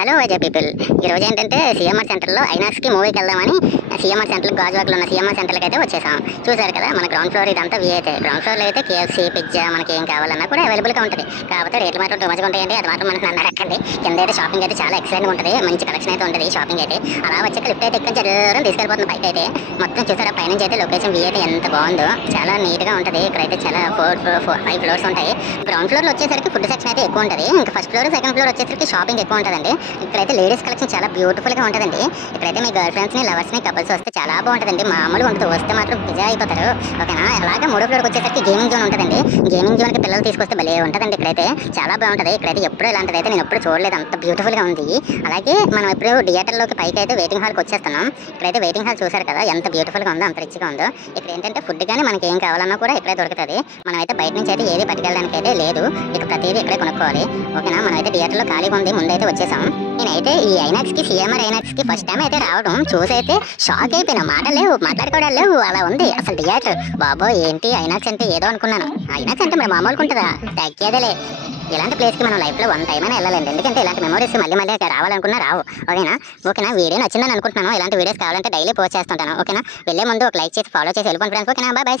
Hello Vizag people. ఈరోజు ఏంటంటే CMR సెంటర్లో ఐనాక్స్కి మూవీకి వెళ్దామని సీఎంఆర్ సెంటర్ గాజువాకలో ఉన్న సీఎంఆర్ సెంటర్కి అయితే వచ్చేసాం. చూసారు కదా, మన గ్రౌండ్ ఫ్లోర్ ఇదంతా అయితే గ్రౌండ్ ఫ్లోర్లో అయితే కేఎఫ్సీ, పిజ్జా మనకి ఏం కావాలన్నా కూడా అవైలబుల్గా ఉంటుంది. కాకపోతే రేట్లు మాత్రం టూ మచ్గా ఉంటాయండి. అది మాత్రం మనకు నన్ను అడగండి. కింద అయితే షాపింగ్ అయితే చాలా ఎక్సలెంట్గా ఉంటుంది. మంచి కలెక్షన్ అయితే ఉంటుంది షాపింగ్ అయితే. అలా వచ్చాక లిఫ్ట్ అయితే ఎక్కడి జరూరం తీసుకెళ్ళిపోతుంది పైకి అయితే. మొత్తం చూసారా, పైనుంచి అయితే లొకేషన్ వ్యూ అయితే ఎంత బాగుందో, చాలా నీట్గా ఉంటుంది. ఇక్కడైతే చాలా 5 ఫ్లోర్స్ ఉంటాయి. గ్రౌండ్ ఫ్లోర్లో వచ్చేసరికి ఫుడ్ సెక్షన్ అయితే ఎక్కువ ఉంటుంది. ఇంకా ఫస్ట్ ఫ్లోర్, సెకండ్ ఫ్లోర్ వచ్చేసరికి షాపింగ్ ఎక్కువ ఉంటుందండి. ఇక్కడైతే లేడీస్ కలెక్షన్ చాలా బ్యూటిఫుల్గా ఉంటుందండి. ఇక్కడైతే మీ గర్ల్ ఫ్రెండ్స్ని, లవర్స్ని, కపుల్స్ వస్తే చాలా బాగుంటుందండి. మామూలుగా ఉంటుంది, వస్తే మాత్రం పిజ్జా అయిపోతారు. ఓకేనా. అలాగే మూడో ఫ్లోర్కి వచ్చేసరికి గేమింగ్ జోన్ ఉంటుందండి. గేమింగ్ జోన్కి పిల్లలు తీసుకొస్తే భలే ఉంటుందండి. ఇక్కడైతే చాలా బాగుంటుంది. ఇక్కడైతే ఎప్పుడు ఇలాంటిది అయితే నేను ఎప్పుడు చూడలేదు, అంత బ్యూటిఫుల్గా ఉంది. అలాగే మనం ఇప్పుడు థియేటర్లోకి పైకి అయితే వెయిటింగ్ హాల్కి వచ్చేస్తున్నాం. ఇక్కడైతే వెయిటింగ్ హాల్ చూసారు కదా, ఎంత బ్యూటిఫుల్గా ఉందో, అంత రిచ్గా ఉందో. ఇక్కడ ఏంటంటే ఫుడ్ కానీ మనకి ఏం కావాలన్నా కూడా ఇక్కడే దొరుకుతుంది. మనం అయితే బయట నుంచి అయితే ఏది పట్టుకెళ్ళడానికి అయితే లేదు. ఇక ప్రతిదీ ఇక్కడే కొనుక్కోవాలి. ఓకేనా. మనం అయితే థియేటర్లో ఖాళీగా ఉంది, ముందైతే వచ్చేసాం. నేనైతే ఈ ఐనాక్స్కి, సీఎంఆర్ ఐనాక్స్కి ఫస్ట్ టైం అయితే రావడం చూసి అయితే షాక్ అయిపోయినా. మాటలేవు, మాట్లాడుకోవడాలు లేవు, అలా ఉంది అసలు థియేటర్. బాబోయ్, ఏంటి ఐనాక్స్ అంటే ఏదో అనుకున్నాను. ఐనాక్స్ అంటే మరి మామూలుగా ఉంటుందా? తగ్గేదేలే. ఇలాంటి ప్లేస్కి మనం లైఫ్లో 1 టైం అయినా వెళ్ళాలండి. ఎందుకంటే ఇలాంటి మెమరీస్ మళ్ళీ రావాలనుకున్నా రావు. ఓకేనా. వీడియో నచ్చిందని అనుకుంటున్నాను. ఇలాంటి వీడియోస్ కావాలంటే డైలీ పోస్ట్ చేస్తుంటాను. ఓకేనా. వెళ్ళే ముందు ఒక లైక్ చేసి ఫాలో చేసి వెళ్ళిపోండి ఫ్రెండ్స్. ఓకేనా. బాయ్.